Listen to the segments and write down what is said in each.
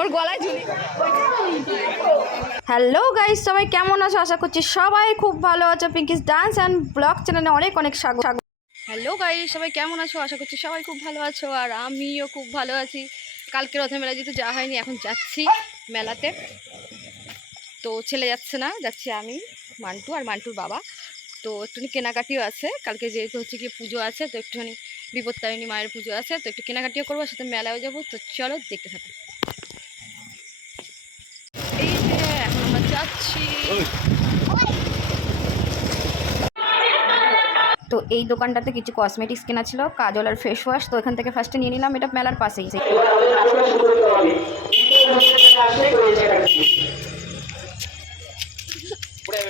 ওর গলায় ঝুলি। Hello guys সবাই কেমন আছো? আশা করছি সবাই খুব ভালো আছো। পিঙ্কিস ডান্স অ্যান্ড ব্লগ চ্যানেলে অনেক অনেক স্বাগত। হ্যালো গাইস সবাই কেমন আছো? আশা করছি সবাই খুব ভালো আছো আর আমিও খুব ভালো আছি। কালকে রথের মেলা যেহেতু যাওয়া হয়নি, এখন যাচ্ছি মেলাতে। তো ছেলে যাচ্ছে না, যাচ্ছি আমি, মান্টু আর মান্টুর বাবা। তো একটুখানি কেনাকাটিও আছে। কালকে যেহেতু হচ্ছে কি পুজো আছে তো একটুখানি বিপত্তারিণী মায়ের পুজো আছে তো একটু কেনাকাটিও করব সাথে মেলাও যাব। তো চলো দেখতে থাকো। এই যে এখন আমরা যাচ্ছি। তো এই দোকানটাতে কিছু কসমেটিক্স কেনা ছিল কাজল আর ফেস ওয়াশ তো এখান থেকে ফার্স্টে নিয়ে নিলাম এটা মেলার পাশেই।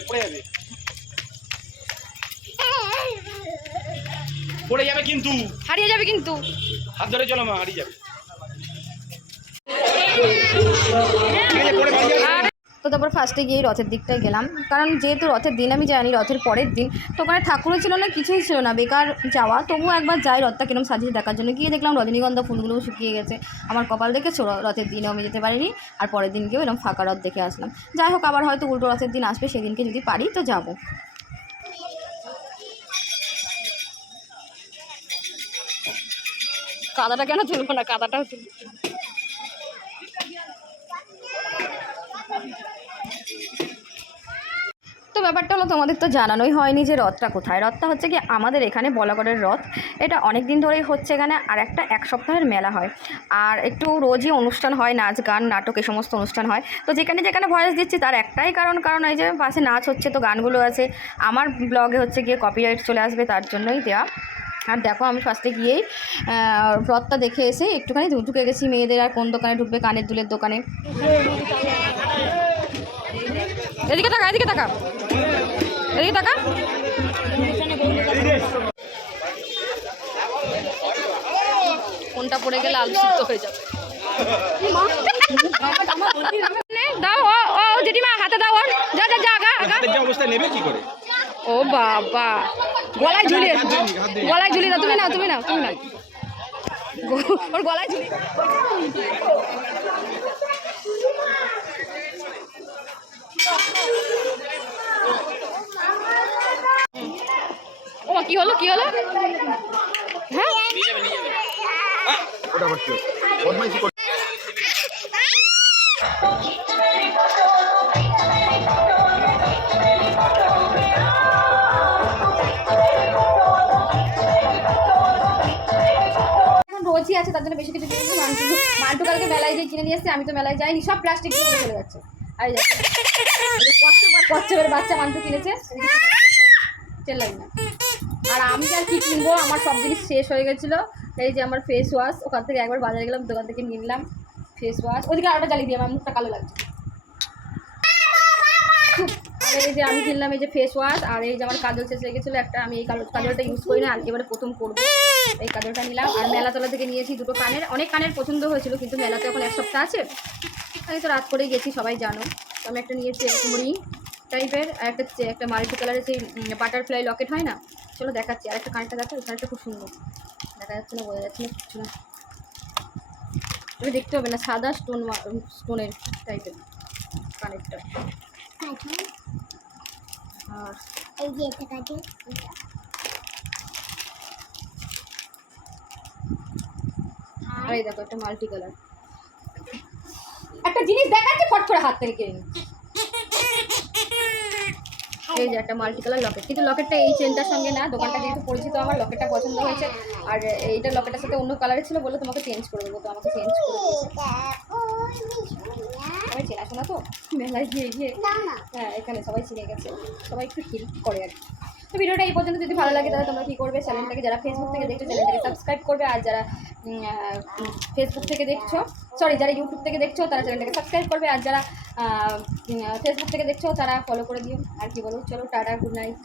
পড়ে যাবে। পড়ে যাবে কিন্তু। হারিয়ে যাবে কিন্তু। হাত ধরে চলো মা হারিয়ে যাবে। তো তারপর ফার্স্টে গিয়ে রথের দিকটায় গেলাম। কারণ যেহেতু রথের দিন আমি জানি রথের পরের দিন তো ওখানে ঠাকুরও ছিল না কিছুই ছিল না বেকার যাওয়া। তবুও একবার যাই রথটা কিরম সাজিয়ে দেখার জন্য। গিয়ে দেখলাম রজনীগন্ধা ফুলগুলোও শুকিয়ে গেছে। আমার কপাল দেখেছ? রথের দিনেও আমি যেতে পারিনি। আর পরের দিন গিয়েও এরকম ফাঁকা রথ দেখে আসলাম। যাই হোক আবার হয়তো উল্টো রথের দিন আসবে সেদিনকে যদি পারি তো যাব। কাদাটা কেন তুলবো না? কাদাটাও তুলবো তো ব্যাপারটা হলো, তোমাদের তো জানানোই হয়নি যে রথটা কোথায়। রথটা হচ্ছে কি আমাদের এখানে বলাগড়ের রথ। এটা অনেক দিন ধরেই হচ্ছে এখানে, আর একটা এক সপ্তাহের মেলা হয়। আর একটু রোজই অনুষ্ঠান হয়, নাচ, গান, নাটক এই সমস্ত অনুষ্ঠান হয়। তো যেখানে যেখানে ভয়েস দিচ্ছি, তার একটাই কারণ কারণ এই যে পাশে নাচ হচ্ছে, তো গানগুলো আছে। আমার ব্লগে হচ্ছে গিয়ে কপিরাইট চলে আসবে, তার জন্যই দেওয়া আর দেখো আমি ফার্স্টে গিয়েই রথটা দেখে এসে একটুখানি ঢুকে গেছি মেয়েদের আর কোন দোকানে ঢুকবে কানের দুলের দোকানে। এদিকে তাকা এদিকে তাকা। এদিকে তাকা। কোনটা পড়ে গেলে আলু সিদ্ধ হয়ে যাবে। দাও ও ও জেঠিমা হাতে দাও ওর যা যা যা আগা আগা অবস্থা নেবে কি করে? ও বাবা। গলায় ঝুলিয়ে নি, নি। গলায় ঝুলিয়ে দাও তুমি নাও তুমি নাও তুমি নাও। গ- ওর গলায় ঝুলিয়ে ও কি হলো কি হলো? হ্যাঁ? তার জন্য বেশি কিছু কিনে নিই। মান্টু মান্টু কালকে মেলায় গিয়ে কিনে নিয়ে এসছে, আমি তো মেলায় যাইনি, সব প্লাস্টিক দিয়ে চলে যাচ্ছে। আর কচ্ছপ কচ্ছপের বাচ্চা মান্টু কিনেছে চেল্লাই না। আর আমি আর কি কিনবো, আমার সব জিনিস শেষ হয়ে গেছিল। এই যে আমার ফেস ওয়াশ ওখান থেকে একবার বাজারে গেলাম, দোকান থেকে নিলাম ফেস ওয়াশ ওদিকে আরেকটা জ্বালিয়ে দিয়ে আমার মুখটা কালো লাগছে। এই যে আমি কিনলাম এই যে ফেস ওয়াশ আর এই যে আমার কাজল শেষ হয়ে গেছিল, একটা আমি এই কাজলটা ইউজ করি না এবারে প্রথম করব। এই কাজলটা নিলাম, আর মেলাতলা থেকে নিয়েছি দুটো কানের। অনেক কানের পছন্দ হয়েছিল, কিন্তু মেলাতে এখন এক সপ্তাহ আছে। আমি তো রাত করেই গেছি, সবাই জানো। তো আমি একটা নিয়েছি রিং টাইপের আর একটা একটা মাল্টি কালারের সেই বাটারফ্লাই লকেট হয় না? চলো দেখাচ্ছি আর একটা কানেরটা দেখো এই কানেরটা খুব সুন্দর। দেখা যাচ্ছে না, বোঝা যাচ্ছে না, কিছু না। তুমি দেখতে হবে না, সাদা স্টোন স্টোনের টাইপের কানেরটা। আর এই যে এটা কাটে আর এই দেখো, একটা মাল্টি কালার একটা জিনিস দেখাচ্ছে ফট করে হাত থেকে কেড়ে। এই যে একটা মাল্টি কালার লকেট কিন্তু লকেটটা এই চেনটার সঙ্গে না দোকানটা যেহেতু পরিচিত আমার লকেটটা পছন্দ হয়েছে। আর এইটা লকেটের সাথে অন্য কালারের ছিল বলে তোমাকে চেঞ্জ করে দেবো তো আমাকে চেঞ্জ করে সবাই চেনাশোনা তো? মেলায় গিয়ে গিয়ে। হ্যাঁ এখানে সবাই চিনে গেছে। সবাই একটু হেল্প করে আর কি। তো ভিডিওটা এই পর্যন্ত। যদি ভালো লাগে, তাহলে তোমরা কী করবে? চ্যানেলটাকে যারা ফেসবুক থেকে দেখছ, চ্যানেলটাকে সাবস্ক্রাইব করবে। আর যারা ফেসবুক থেকে দেখছ সরি যারা ইউটিউব থেকে দেখছ, তারা চ্যানেলটাকে সাবস্ক্রাইব করবে। আর যারা ফেসবুক থেকে দেখছ, তারা ফলো করে দিও। আর কি বলব চলো, টাটা গুড নাইট